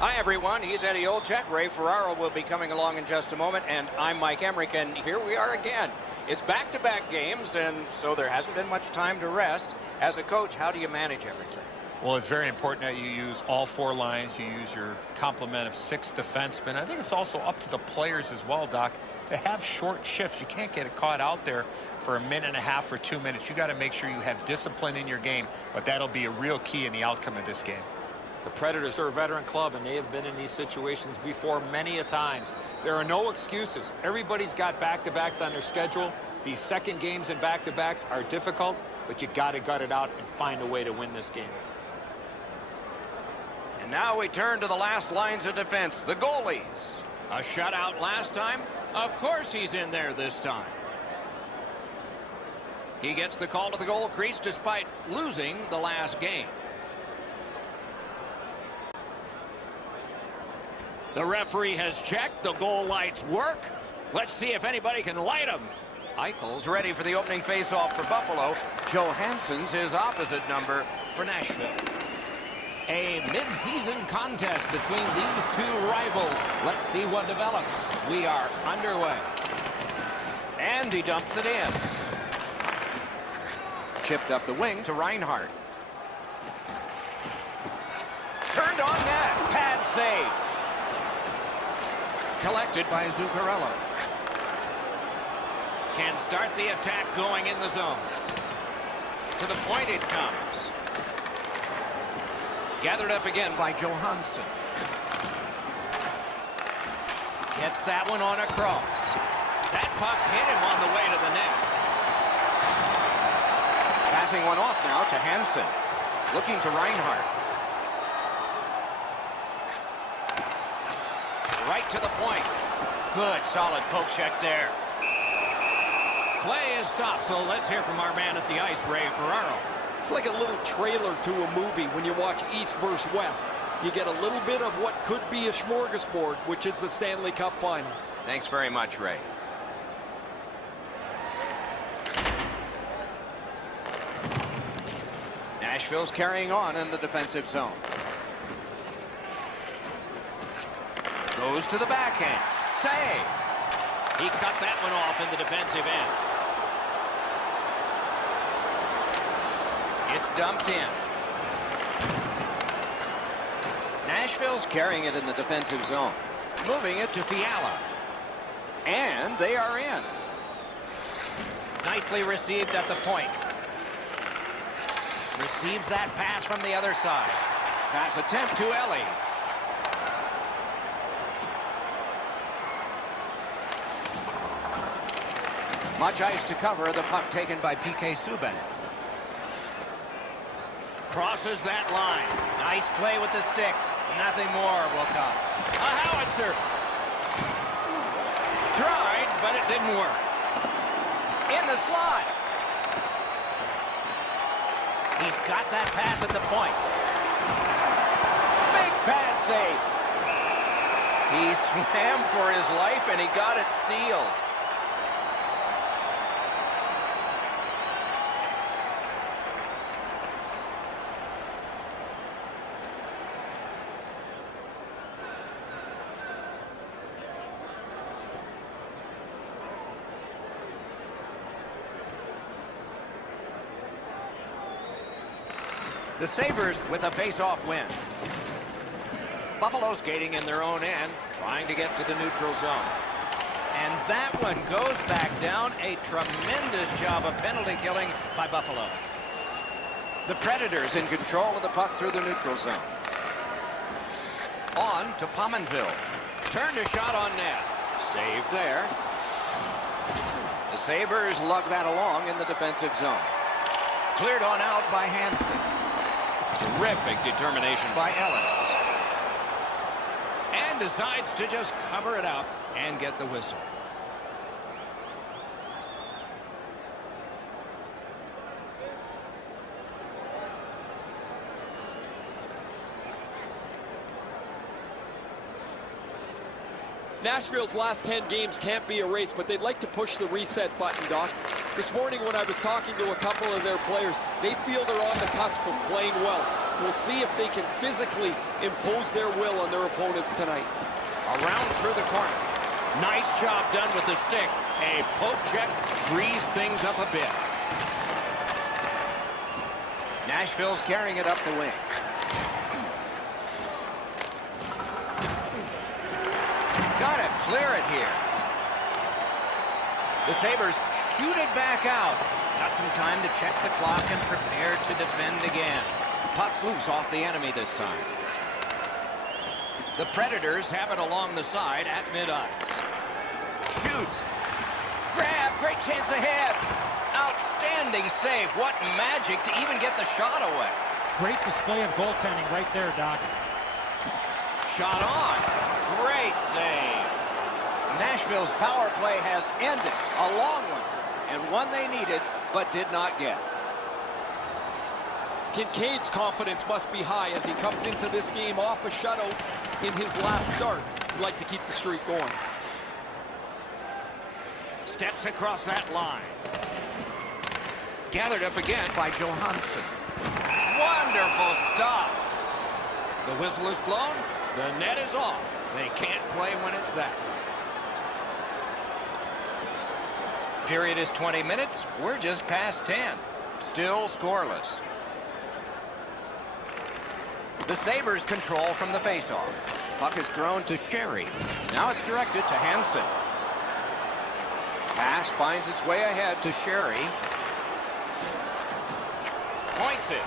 Hi, everyone. He's Eddie Olczyk. Ray Ferraro will be coming along in just a moment, and I'm Mike Emmerich, and here we are again. It's back-to-back games, and so there hasn't been much time to rest. As a coach, how do you manage everything? Well, it's very important that you use all four lines. You use your complement of 6 defensemen. I think it's also up to the players as well, Doc, to have short shifts. You can't get it caught out there for a minute and a half or 2 minutes. You got to make sure you have discipline in your game, but that'll be a real key in the outcome of this game. The Predators are a veteran club, and they have been in these situations before many a times. There are no excuses. Everybody's got back-to-backs on their schedule. These second games and back-to-backs are difficult, but you got to gut it out and find a way to win this game. And now we turn to the last lines of defense, the goalies. A shutout last time? Of course he's in there this time. He gets the call to the goal crease despite losing the last game. The referee has checked. The goal lights work. Let's see if anybody can light them. Eichel's ready for the opening faceoff for Buffalo. Johansson's his opposite number for Nashville. A mid-season contest between these two rivals. Let's see what develops. We are underway. And he dumps it in. Chipped up the wing to Reinhart. Turned on net. Pad save. Collected by Zuccarello. Can start the attack going in the zone. To the point it comes. Gathered up again by Johansson. Gets that one on a cross. That puck hit him on the way to the net. Passing one off now to Hansen. Looking to Reinhart. Right to the point. Good, solid poke check there. Play is stopped, so let's hear from our man at the ice, Ray Ferraro. It's like a little trailer to a movie when you watch East versus West. You get a little bit of what could be a smorgasbord, which is the Stanley Cup final. Thanks very much, Ray. Nashville's carrying on in the defensive zone. Goes to the backhand. Save. He cut that one off in the defensive end. It's dumped in. Nashville's carrying it in the defensive zone. Moving it to Fiala. And they are in. Nicely received at the point. Receives that pass from the other side. Pass attempt to Ellie. Much ice to cover. The puck taken by P.K. Subban. Crosses that line. Nice play with the stick. Nothing more will come. A howitzer. Tried, but it didn't work. In the slot. He's got that pass at the point. Big pad save. He swam for his life, and he got it sealed. The Sabres with a face-off win. Buffalo skating in their own end, trying to get to the neutral zone. And that one goes back down. A tremendous job of penalty killing by Buffalo. The Predators in control of the puck through the neutral zone. On to Pominville. Turned a shot on net. Save there. The Sabres lug that along in the defensive zone. Cleared on out by Hansen. Terrific determination by Ellis. And decides to just cover it up and get the whistle. Nashville's last 10 games can't be erased, but they'd like to push the reset button, Doc. This morning when I was talking to a couple of their players, they feel they're on the cusp of playing well. We'll see if they can physically impose their will on their opponents tonight. Around through the corner. Nice job done with the stick. A poke check frees things up a bit. Nashville's carrying it up the wing. Gotta clear it here. The Sabres shoot it back out. Got some time to check the clock and prepare to defend again. Puck's loose off the enemy this time. The Predators have it along the side at mid-ice. Shoots. Grab. Great chance ahead. Outstanding save. What magic to even get the shot away. Great display of goaltending right there, Doc. Shot on. Great save. Nashville's power play has ended. A long one. And one they needed, but did not get. Kincaid's confidence must be high as he comes into this game off a shutout in his last start. He'd like to keep the streak going. Steps across that line. Gathered up again by Johansson. Wonderful stop. The whistle is blown. The net is off. They can't play when it's that. Period is 20 minutes. We're just past 10. Still scoreless. The Sabres control from the faceoff. Puck is thrown to Sherry. Now it's directed to Hansen. Pass finds its way ahead to Sherry. Points it.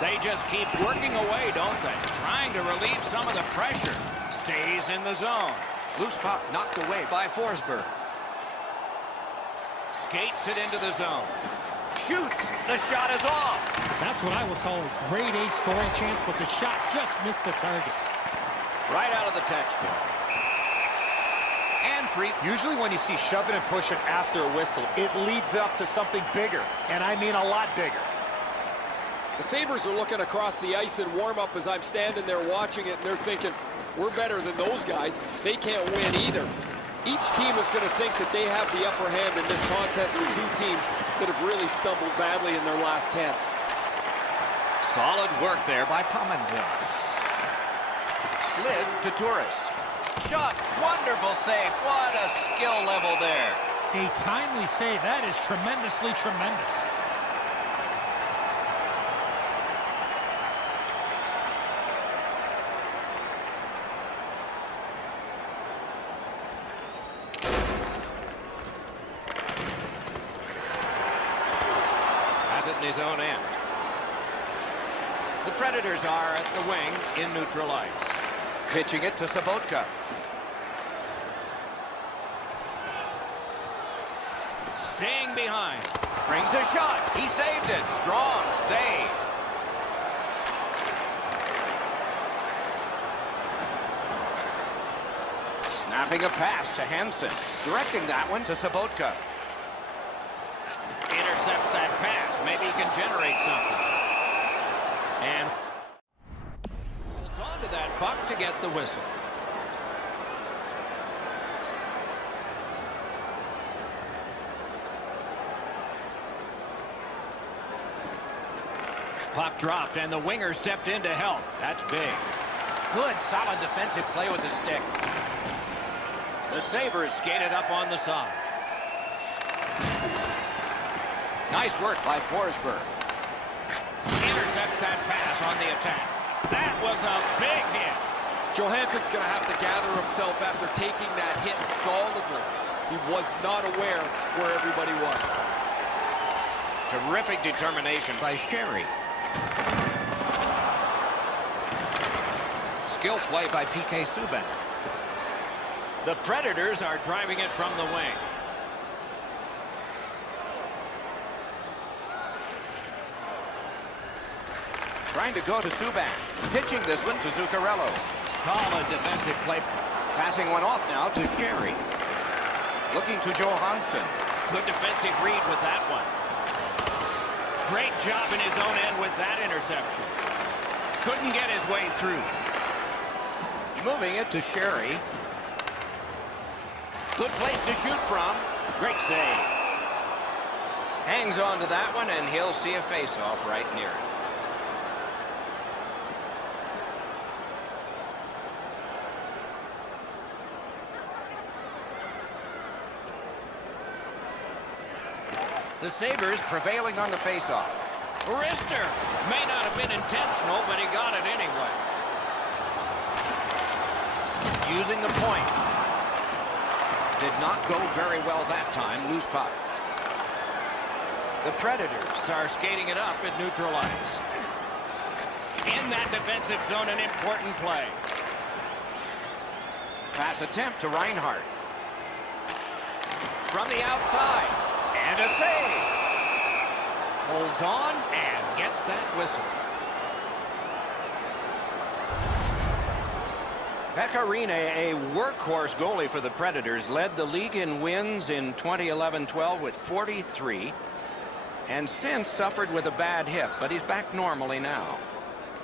They just keep working away, don't they? Trying to relieve some of the pressure. Stays in the zone. Loose puck knocked away by Forsberg. Skates it into the zone. Shoots. The shot is off. That's what I would call a grade A scoring chance, but the shot just missed the target. Right out of the textbook. And free. Usually when you see shoving and pushing after a whistle, it leads up to something bigger, and I mean a lot bigger. The Sabres are looking across the ice in warm-up as I'm standing there watching it, and they're thinking, we're better than those guys. They can't win either. Each team is going to think that they have the upper hand in this contest, the two teams that have really stumbled badly in their last 10. Solid work there by Pominville. Slid to Turris. Shot. Wonderful save. What a skill level there. A timely save. That is tremendously tremendous. Has it in his own end. The Predators are at the wing in neutral ice. Pitching it to Sabotka. Staying behind. Brings a shot. He saved it. Strong save. Snapping a pass to Hansen. Directing that one to Sabotka. Intercepts that pass. Maybe he can generate something. And holds on to that puck to get the whistle. Puck dropped, and the winger stepped in to help. That's big. Good, solid defensive play with the stick. The Sabres skated up on the side. Nice work by Forsberg. Intercepts that pass on the attack. That was a big hit. Johansson's going to have to gather himself after taking that hit solidly. He was not aware where everybody was. Terrific determination by Sherry. Skill play by PK Subban. The Predators are driving it from the wing. Trying to go to Subban. Pitching this one to Zuccarello. Solid defensive play. Passing one off now to Sherry. Looking to Johansson. Good defensive read with that one. Great job in his own end with that interception. Couldn't get his way through. moving it to Sherry. Good place to shoot from. Great save. Hangs on to that one, and he'll see a face-off right near it. The Sabres prevailing on the faceoff. Wrister may not have been intentional, but he got it anyway. Using the point. Did not go very well that time. Loose puck. The Predators are skating it up at neutral ice. In that defensive zone, an important play. Pass attempt to Reinhart. From the outside. And a save. Holds on and gets that whistle. Pecorine, a workhorse goalie for the Predators, led the league in wins in 2011-12 with 43, and since suffered with a bad hip, but he's back normally now.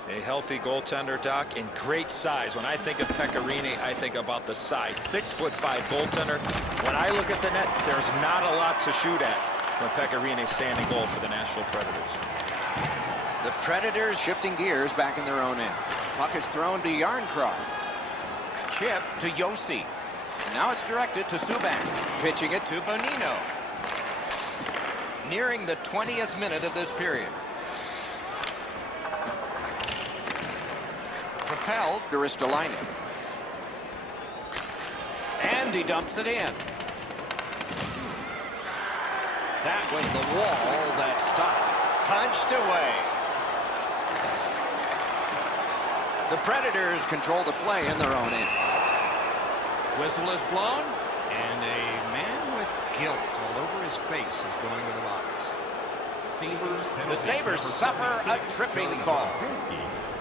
A healthy goaltender, Doc, and great size. When I think of Pecorine, I think about the size. 6'5" goaltender. When I look at the net, there's not a lot to shoot at when Pecorine standing goal for the Nashville Predators. The Predators shifting gears back in their own end. Puck is thrown to Yarncroc. Chip to Yossi. And now it's directed to Subban. Pitching it to Bonino. Nearing the 20th minute of this period. Propelled to Ristolainen. And he dumps it in. That was the wall that stopped. Punched away. The Predators control the play in their own end. Whistle is blown, and a man with guilt all over his face is going to the box. The Sabres suffer a tripping call.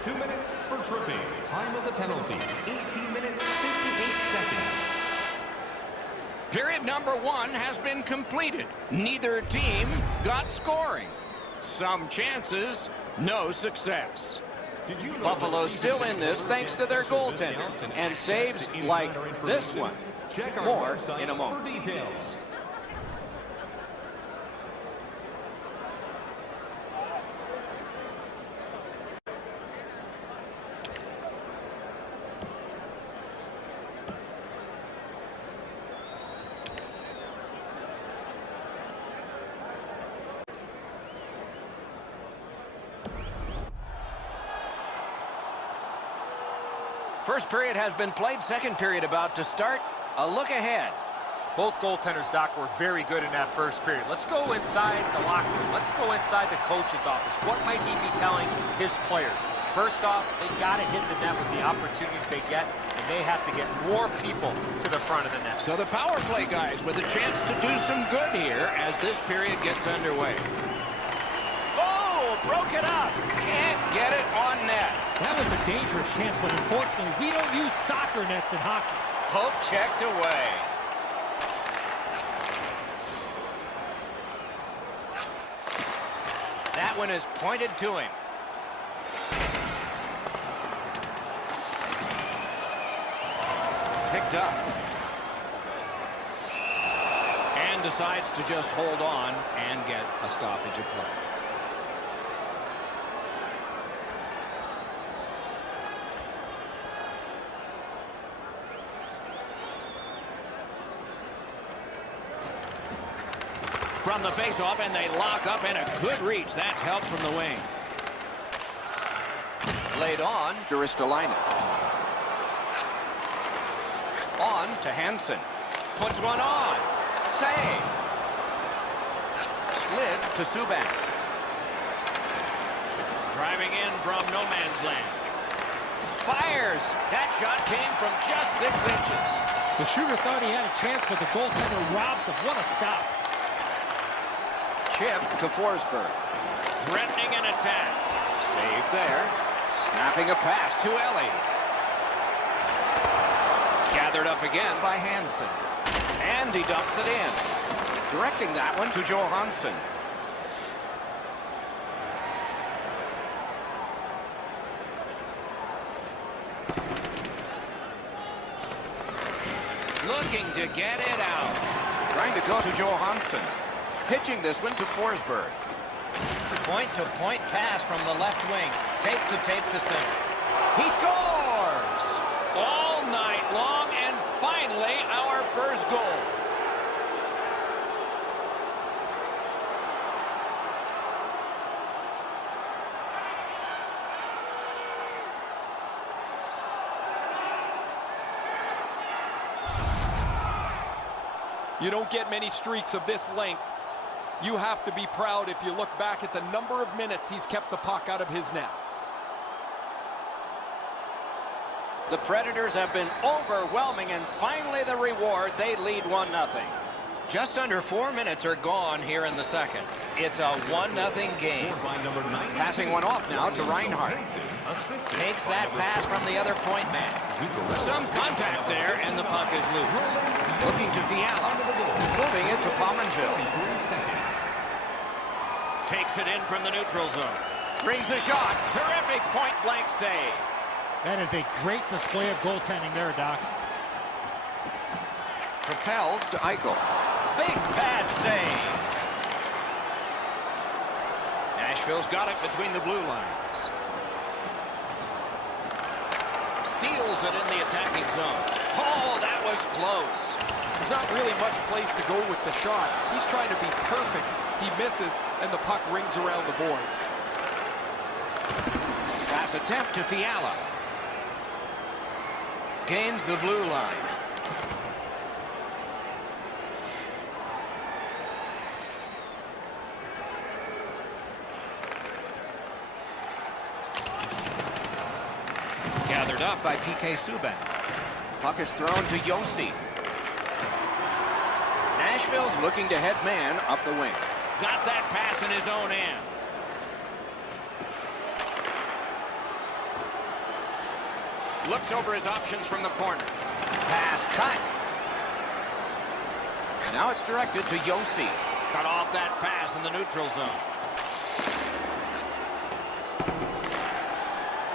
2 minutes for tripping. Time of the penalty, 18 minutes, 58 seconds. Period number 1 has been completed. Neither team got scoring. Some chances, no success. Buffalo's still in this thanks to their goaltender and saves like this one. More in a moment. First period has been played. Second period about to start. A look ahead. Both goaltenders, Doc, were very good in that first period. Let's go inside the locker room. Let's go inside the coach's office. What might he be telling his players? First off, they got to hit the net with the opportunities they get, and they have to get more people to the front of the net. So the power play guys with a chance to do some good here as this period gets underway. Oh, broke it up. Can't get it on net. That was a dangerous chance, but unfortunately, we don't use soccer nets in hockey. Poke checked away. That one is pointed to him. Picked up. And decides to just hold on and get a stoppage of play. From the face-off, and they lock up, and a good reach. That's help from the wing. Laid on to Ristolainen. On to Hansen. Puts one on. Save. Slid to Subban. Driving in from no man's land. Fires. That shot came from just 6 inches. The shooter thought he had a chance, but the goaltender robs him. What a stop. Chip to Forsberg. Threatening an attack. Save there. Snapping a pass to Ellie. Gathered up again by Hansen. And he dumps it in. Directing that one to Johansson. Looking to get it out. Trying to go to Johansson. Pitching this one to Forsberg. Point-to-point pass from the left wing. Tape to center. He scores! All night long, and finally our first goal. You don't get many streaks of this length. You have to be proud if you look back at the number of minutes he's kept the puck out of his net. The Predators have been overwhelming, and finally the reward. They lead 1-0. Just under 4 minutes are gone here in the second. It's a 1-0 game. Passing one off now to Reinhart. Takes that pass from the other point man. Some contact there, and the puck is loose. Looking to Fiala. Moving it to Pominville. Takes it in from the neutral zone. Brings a shot. Terrific point-blank save. That is a great display of goaltending there, Doc. Propelled to Eichel. Big pad save. Nashville's got it between the blue lines. Steals it in the attacking zone. Oh, that was close. There's not really much place to go with the shot. He's trying to be perfect. He misses, and the puck rings around the boards. Pass attempt to Fiala. Gains the blue line. Gathered up by PK Subban. Puck is thrown to Yossi. Nashville's looking to head man up the wing. Got that pass in his own end. Looks over his options from the corner. Pass cut. Now it's directed to Yossi. Cut off that pass in the neutral zone.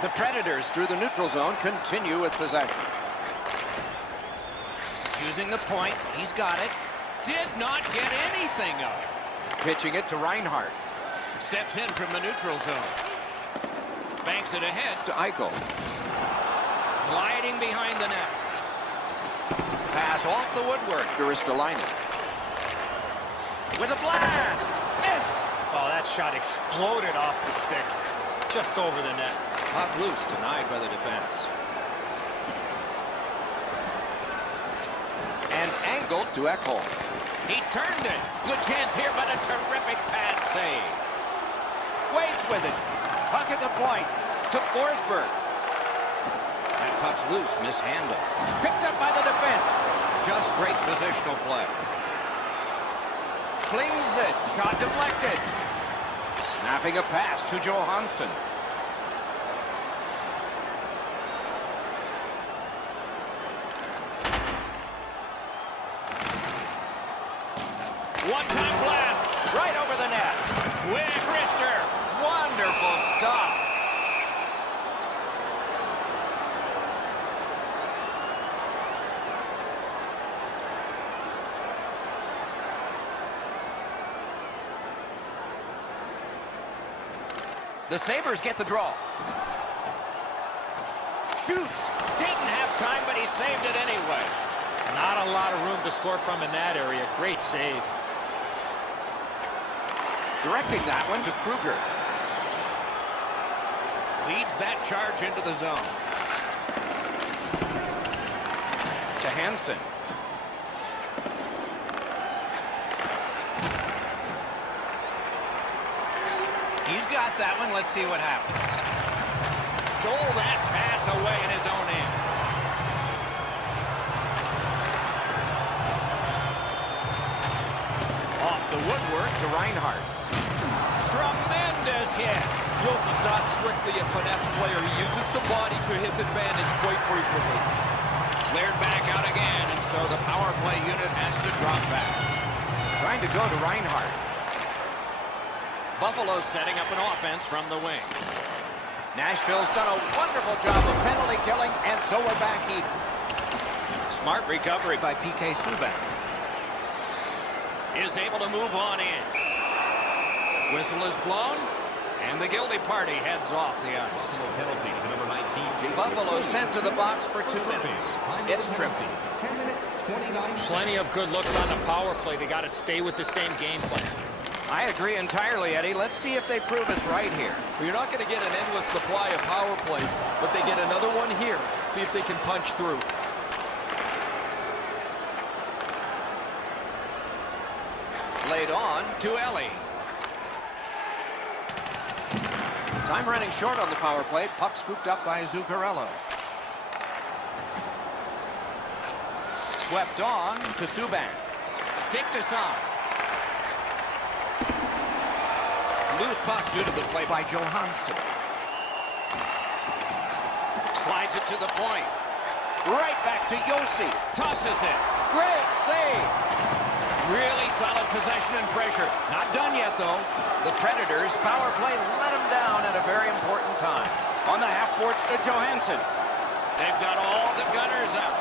The Predators through the neutral zone continue with possession. Using the point, he's got it. Did not get anything up. Pitching it to Reinhart. Steps in from the neutral zone. Banks it ahead to Eichel. Gliding behind the net. Pass off the woodwork to Ristolainen. With a blast! Missed! Oh, that shot exploded off the stick. Just over the net. Puck loose, denied by the defense. And angled to Ekholm. He turned it. Good chance here, but a terrific pad save. Waits with it. Puck at the point. To Forsberg. That puck's loose, mishandled. Picked up by the defense. Just great positional play. Flings it. Shot deflected. Snapping a pass to Johansson. One-time blast. Right over the net. Quick wrister. Wonderful stop. The Sabres get the draw. Shoots. Didn't have time, but he saved it anyway. Not a lot of room to score from in that area. Great save. Directing that one to Kruger. Leads that charge into the zone. To Hansen. He's got that one. Let's see what happens. Stole that pass away in his own end. Off the woodwork to Reinhart. Tremendous hit. Yossi's not strictly a finesse player. He uses the body to his advantage quite frequently. Cleared back out again, and so the power play unit has to drop back. Trying to go to Reinhart. Buffalo's setting up an offense from the wing. Nashville's done a wonderful job of penalty killing, and so we're back even. Smart recovery by PK Subban. Is able to move on in. Whistle is blown, and the guilty party heads off the ice. Buffalo penalty to number 19, Buffalo sent to the box for 2 minutes. It's tripping. 10 minutes, 29 Plenty of good looks on the power play. They got to stay with the same game plan. I agree entirely, Eddie. Let's see if they prove us right here. Well, you're not going to get an endless supply of power plays, but they get another one here. See if they can punch through. Laid on to Ellie. Time running short on the power play. Puck scooped up by Zuccarello. Swept on to Subban. Stick to Son. Loose puck due to the play by Johansson. Slides it to the point. Right back to Yossi. Tosses it. Great save. Really solid possession and pressure. Not done yet, though. The Predators' power play let them down at a very important time. On the half boards to Johansson. They've got all the gunners out.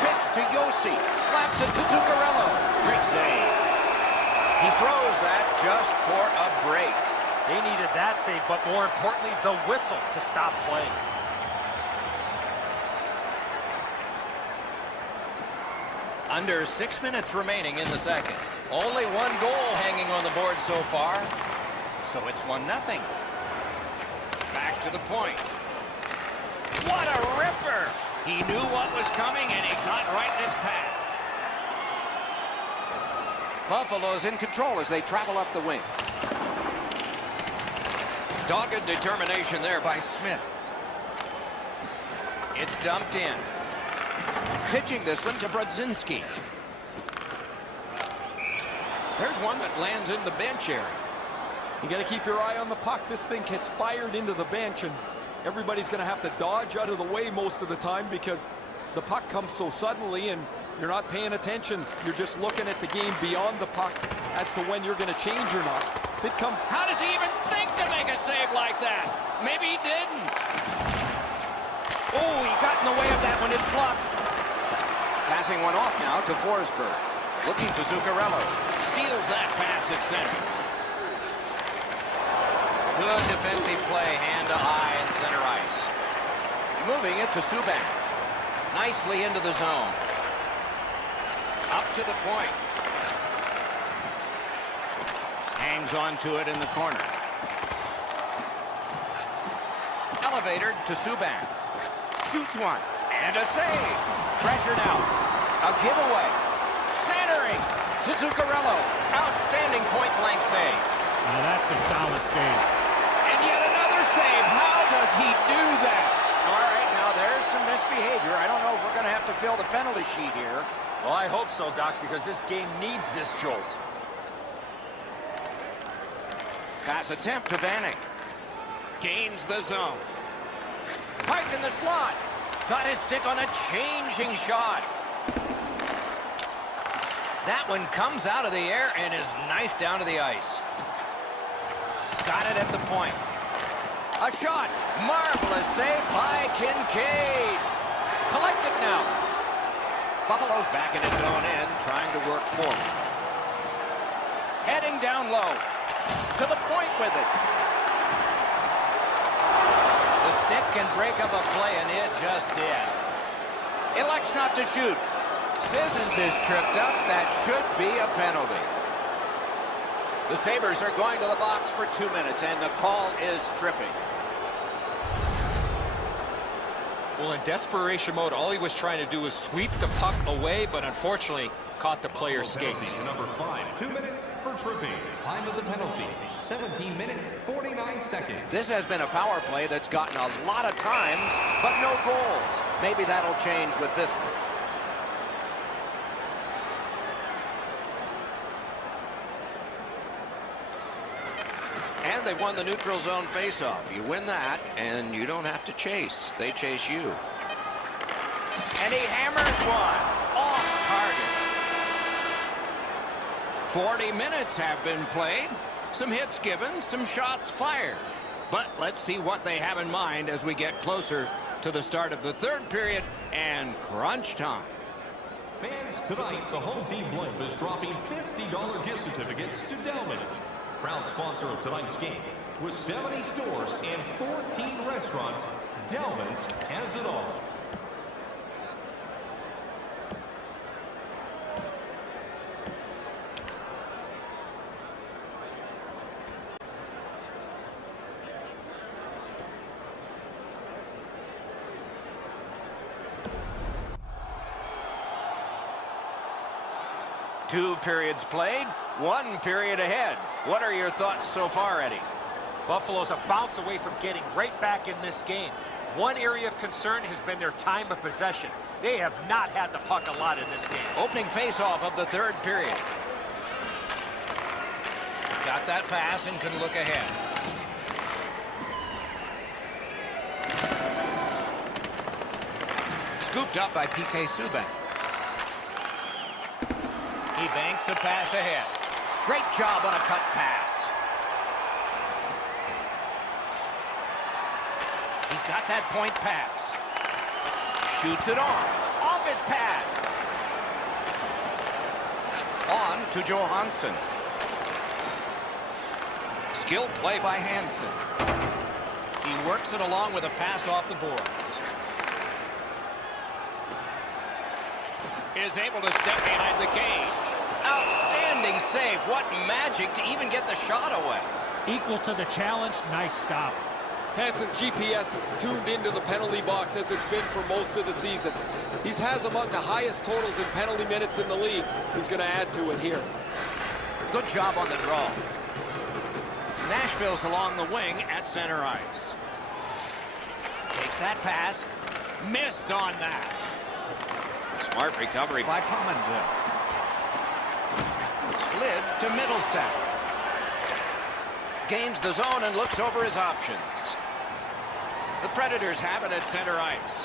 Pitch to Yossi. Slaps it to Zuccarello. Great save. He throws that just for a break. They needed that save, but more importantly, the whistle to stop playing. Under 6 minutes remaining in the second. Only one goal hanging on the board so far. So it's 1-0. Back to the point. What a ripper! He knew what was coming and he got right in its path. Buffalo's in control as they travel up the wing. Dogged determination there by Smith. It's dumped in. Pitching this one to Brodzinski. There's one that lands in the bench area. You got to keep your eye on the puck. This thing gets fired into the bench, and everybody's going to have to dodge out of the way most of the time because the puck comes so suddenly and you're not paying attention. You're just looking at the game beyond the puck as to when you're going to change or not. If it comes... How does he even think to make a save like that? Maybe he didn't. Oh, he got in the way of that one. It's blocked. Passing one off now to Forsberg. Looking to Zuccarello. Steals that pass at center. Good defensive play, hand to eye and center ice. Moving it to Subban. Nicely into the zone. Up to the point. Hangs on to it in the corner. Elevator to Subban. Shoots one. And a save. Pressure now. A giveaway. Centering to Zuccarello. Outstanding point-blank save. Now that's a solid save. And yet another save. How does he do that? All right, now there's some misbehavior. I don't know if we're going to have to fill the penalty sheet here. Well, I hope so, Doc, because this game needs this jolt. Pass attempt to Vanek. Gains the zone. Piked in the slot. Got his stick on a changing shot. That one comes out of the air and is knifed down to the ice. Got it at the point. A shot. Marvelous save by Kincaid. Collected now. Buffalo's back in its own end, trying to work forward. Heading down low. To the point with it. The stick can break up a play, and it just did. Elects not to shoot. Sissons is tripped up. That should be a penalty. The Sabres are going to the box for 2 minutes, and the call is tripping. Well, in desperation mode, all he was trying to do was sweep the puck away, but unfortunately caught the player's skates. Penalty to number 5. 2 minutes for tripping. Time of the penalty, 17 minutes, 49 seconds. This has been a power play that's gotten a lot of times, but no goals. Maybe that'll change with this one. And they've won the neutral zone faceoff. You win that, and you don't have to chase. They chase you. And he hammers one off target. 40 minutes have been played. Some hits given, some shots fired. But let's see what they have in mind as we get closer to the start of the third period And crunch time. Fans, tonight, the home team blimp is dropping $50 gift certificates to Delman's, proud sponsor of tonight's game. With 70 stores and 14 restaurants, Delman's has it all. Two periods played, one period ahead. What are your thoughts so far, Eddie? Buffalo's a bounce away from getting right back in this game. One area of concern has been their time of possession. They have not had the puck a lot in this game. Opening faceoff of the third period. He's got that pass and can look ahead. Scooped up by PK Subban. He banks the pass ahead. Great job on a cut pass. He's got that point pass. Shoots it on. Off his pad. On to Johansson. Skilled play by Hansen. He works it along with a pass off the boards. Is able to step behind the cage. Outstanding save. What magic to even get the shot away. Equal to the challenge. Nice stop. Hansen's GPS is tuned into the penalty box as it's been for most of the season. He has among the highest totals in penalty minutes in the league. He's going to add to it here. Good job on the draw. Nashville's along the wing at center ice. Takes that pass. Missed on that. Smart recovery by Pominville. Slid to Middlestat. Gains the zone and looks over his options. The Predators have it at center ice.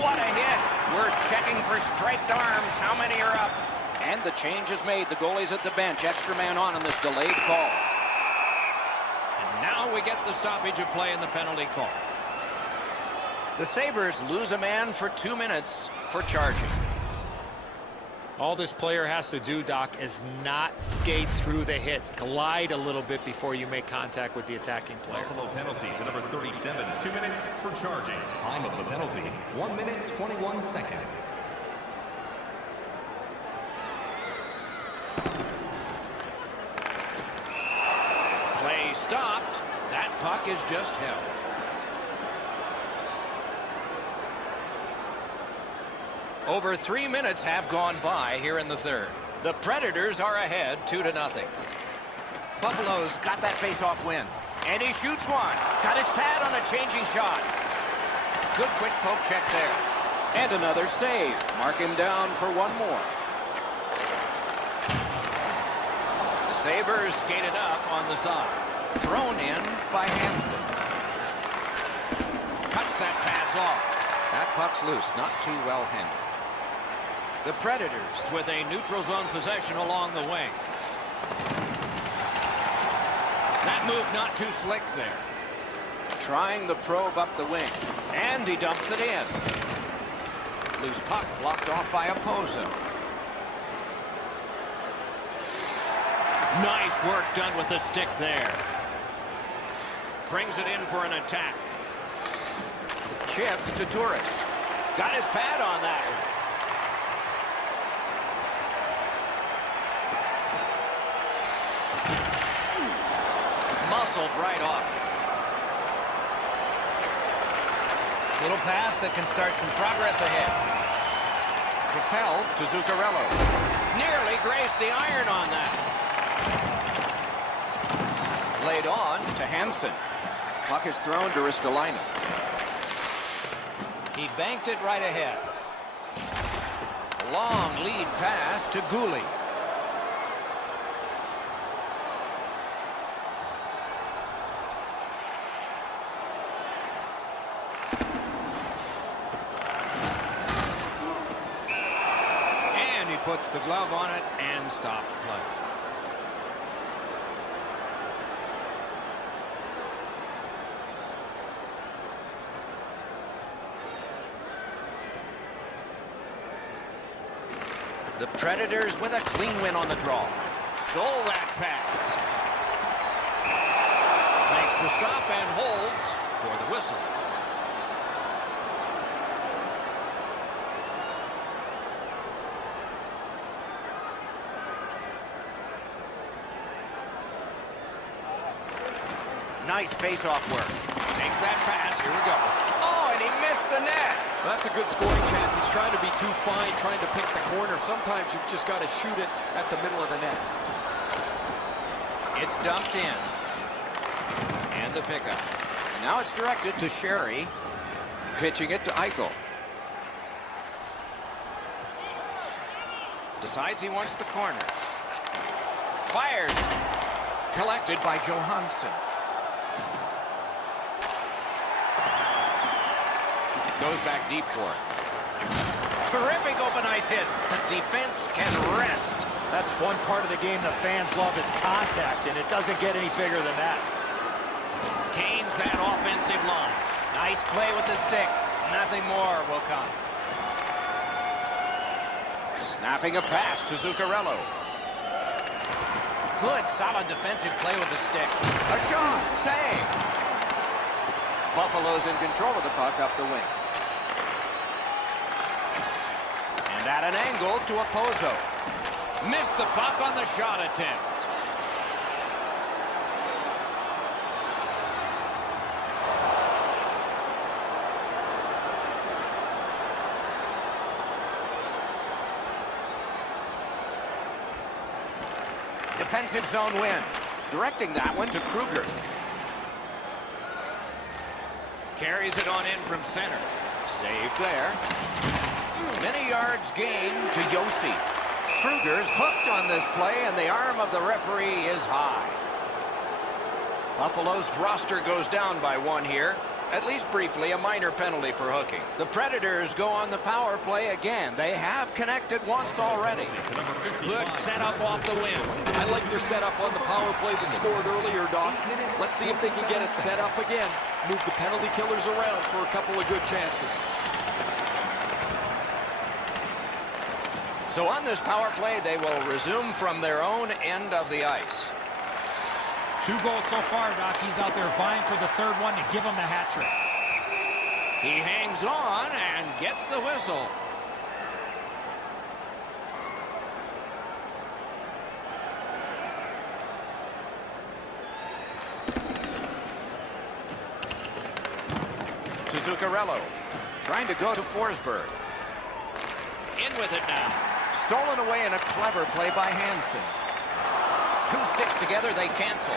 What a hit! We're checking for striped arms. How many are up? And the change is made. The goalie's at the bench. Extra man on this delayed call. And now we get the stoppage of play in the penalty call. The Sabres lose a man for 2 minutes for charging. All this player has to do, Doc, is not skate through the hit. Glide a little bit before you make contact with the attacking player. Buffalo penalty to number 37. 2 minutes for charging. Time of the penalty, 1 minute, 21 seconds. Play stopped. That puck is just held. Over 3 minutes have gone by here in the third. The Predators are ahead 2-0. Buffalo's got that face-off win. And he shoots one. Got his pad on a changing shot. Good quick poke check there. And another save. Mark him down for one more. The Sabres skated up on the side. Thrown in by Hansen. Cuts that pass off. That puck's loose. Not too well handled. The Predators with a neutral zone possession along the wing. That move not too slick there. Trying the probe up the wing. And he dumps it in. Loose puck blocked off by Opozo. Nice work done with the stick there. Brings it in for an attack. Chip to Turris. Got his pad on that one. Muscled right off. Little pass that can start some progress ahead. Propelled to Zuccarello. Nearly graced the iron on that. Laid on to Hansen. Puck is thrown to Ristolainen. He banked it right ahead. Long lead pass to Goulet. Puts the glove on it and stops play. The Predators with a clean win on the draw. Stole that pass. Makes the stop and holds for the whistle. Nice face-off work. Makes that pass. Here we go. Oh, and he missed the net. That's a good scoring chance. He's trying to be too fine, trying to pick the corner. Sometimes you've just got to shoot it at the middle of the net. It's dumped in. And the pickup. And now it's directed to Sherry. Pitching it to Eichel. Decides he wants the corner. Fires. Collected by Johansson. Goes back deep for it. Terrific open ice hit. The defense can rest. That's one part of the game the fans love is contact, and it doesn't get any bigger than that. Canes that offensive line. Nice play with the stick. Nothing more will come. Snapping a pass to Zuccarello. Good, solid defensive play with the stick. A shot. Save. Buffalo's in control of the puck up the wing. And at an angle to Opposo. Missed the puck on the shot attempt. Defensive zone win. Directing that one to Kruger. Carries it on in from center. Saved there. Many yards gained to Yossi. Kruger's hooked on this play, and the arm of the referee is high. Buffalo's roster goes down by one here. At least briefly, a minor penalty for hooking. The Predators go on the power play again. They have connected once already. Good setup off the wing. I like their setup on the power play that scored earlier, Doc. Let's see if they can get it set up again. Move the penalty killers around for a couple of good chances. So on this power play, they will resume from their own end of the ice. 2 goals so far, Doc. He's out there vying for the third one to give him the hat trick. He hangs on and gets the whistle. To Zuccarello. Trying to go to Forsberg. In with it now. Stolen away in a clever play by Hansen. 2 sticks together, they cancel.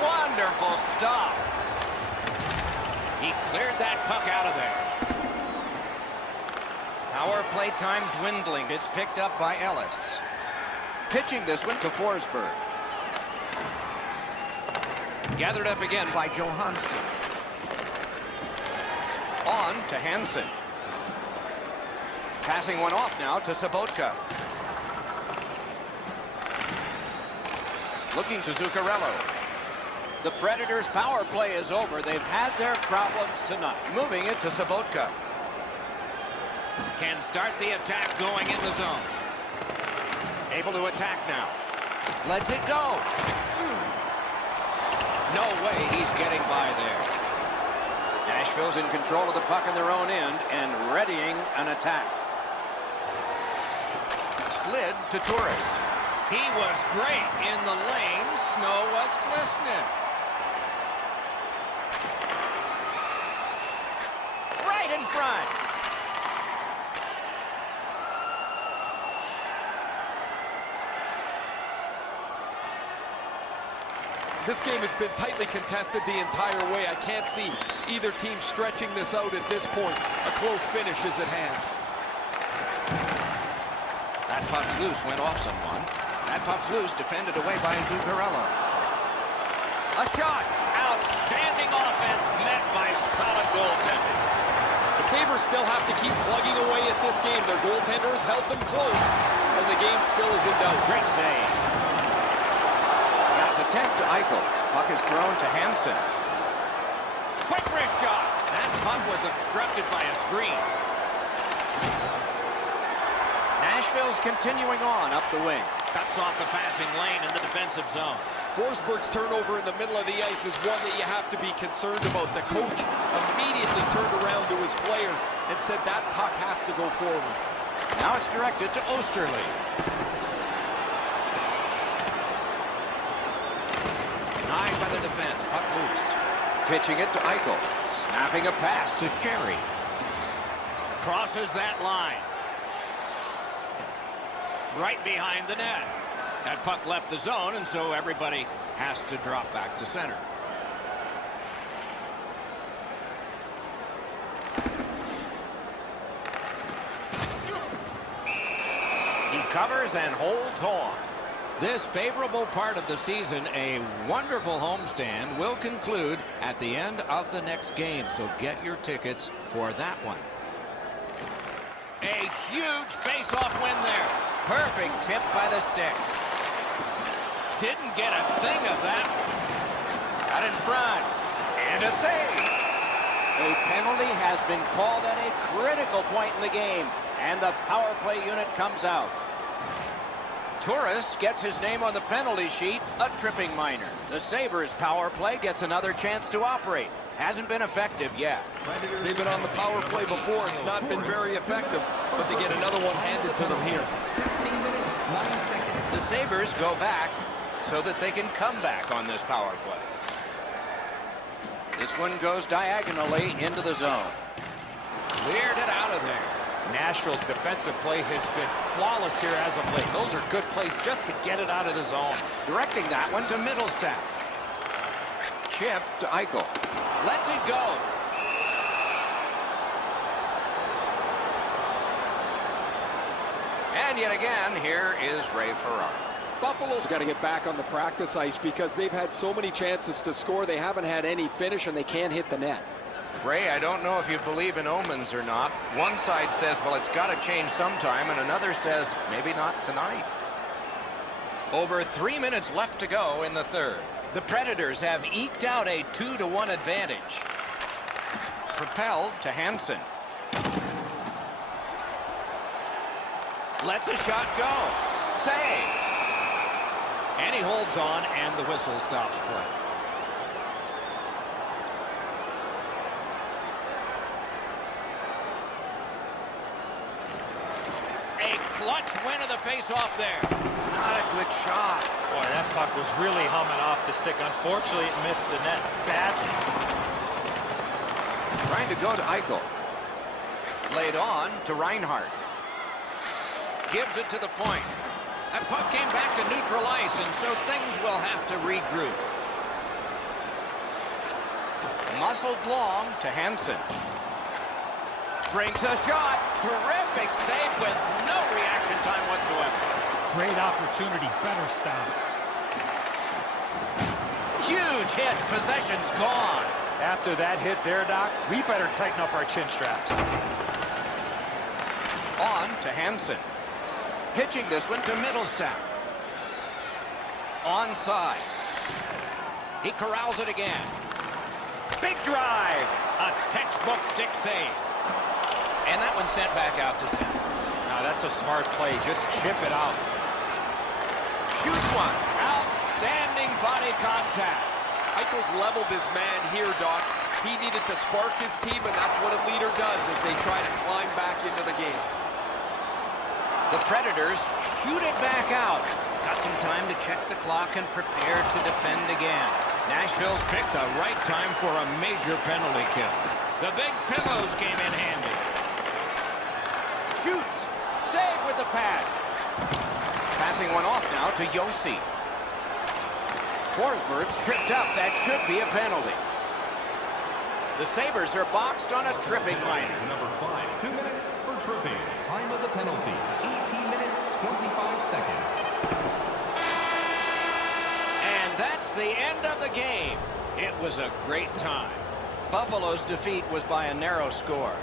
Wonderful stop. He cleared that puck out of there. Power play time dwindling. It's picked up by Ellis. Pitching this one to Forsberg. Gathered up again by Johansson. On to Hansen. Passing one off now to Sabotka. Looking to Zuccarello. The Predators' power play is over. They've had their problems tonight. Moving it to Sabotka. Can start the attack going in the zone. Able to attack now. Lets it go. No way he's getting by there. Nashville's in control of the puck in their own end and readying an attack. Slid to Turris. He was great in the lane. Snow was glistening. Right in front. This game has been tightly contested the entire way. I can't see either team stretching this out at this point. A close finish is at hand. That puck's loose, went off someone. That puck's loose, defended away by Zuccarello. A shot. Outstanding offense met by solid goaltending. The Sabres still have to keep plugging away at this game. Their goaltender has held them close, and the game still is in doubt. Great save. Pass attempt to Eichel. Puck is thrown to Hansen. Quick wrist shot. That puck was obstructed by a screen. Nashville's continuing on up the wing. Cuts off the passing lane in the defensive zone. Forsberg's turnover in the middle of the ice is one that you have to be concerned about. The coach immediately turned around to his players and said that puck has to go forward. Now it's directed to Osterley. Denied by the defense. Puck loose. Pitching it to Eichel. Snapping a pass to Sherry. Crosses that line. Right behind the net. That puck left the zone, and so everybody has to drop back to center. He covers and holds on. This favorable part of the season, a wonderful homestand, will conclude at the end of the next game, so get your tickets for that one. A huge face-off win there. Perfect tip by the stick. Didn't get a thing of that. Out in front. And a save. A penalty has been called at a critical point in the game, and the power play unit comes out. Torres gets his name on the penalty sheet, a tripping minor. The Sabres power play gets another chance to operate. Hasn't been effective yet. They've been on the power play before. It's not been very effective, but they get another one handed to them here. 16 minutes, 9 seconds. The Sabres go back so that they can come back on this power play. This one goes diagonally into the zone. Cleared it out of there. Nashville's defensive play has been flawless here as of late. Those are good plays just to get it out of the zone. Directing that one to Middlestat. Chip to Eichel. Lets it go. And yet again, here is Ray Ferraro. Buffalo's got to get back on the practice ice because they've had so many chances to score. They haven't had any finish, and they can't hit the net. Ray, I don't know if you believe in omens or not. One side says, well, it's got to change sometime, and another says, maybe not tonight. Over 3 minutes left to go in the third. The Predators have eked out a 2-1 advantage. Propelled to Hansen. Lets a shot go. Save. And he holds on, and the whistle stops play. A clutch win of the face-off there. Not a good shot. Boy, that puck was really humming off the stick. Unfortunately, it missed the net badly. Trying to go to Eichel. Laid on to Reinhart. Gives it to the point. That puck came back to neutral ice, and so things will have to regroup. Muscled long to Hansen. Brings a shot. Terrific save with no reaction time whatsoever. Great opportunity. Better stop. Huge hit. Possession's gone. After that hit there, Doc, we better tighten up our chin straps. On to Hansen. Pitching this one to Middlestat. Onside. He corrals it again. Big drive. A textbook stick save. And that one sent back out to center. Now, that's a smart play. Just chip it out. Shoots one. Outstanding body contact. Eichel's leveled his man here, Doc. He needed to spark his team, and that's what a leader does as they try to climb back into the game. The Predators shoot it back out. Got some time to check the clock and prepare to defend again. Nashville's picked the right time for a major penalty kill. The big pillows came in handy. Shoots. Save with the pad. Passing one off now to Yossi. Forsberg's tripped up. That should be a penalty. The Sabres are boxed on a tripping minor. Number 5, 2 minutes for tripping. Time of the penalty, 18 minutes, 25 seconds. And that's the end of the game. It was a great time. Buffalo's defeat was by a narrow score.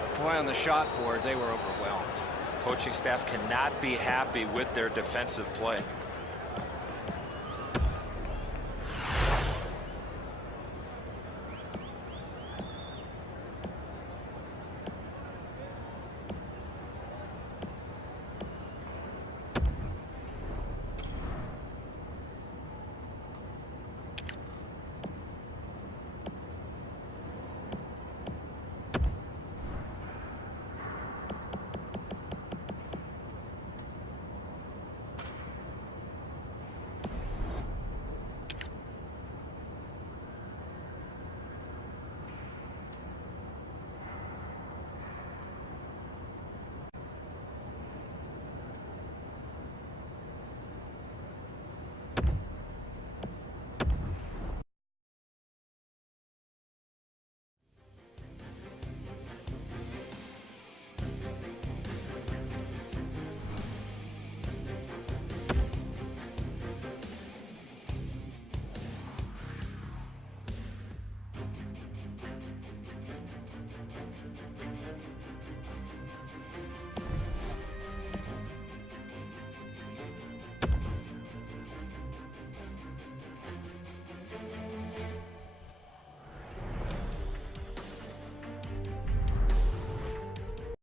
But boy, on the shot board, they were overwhelmed. Coaching staff cannot be happy with their defensive play.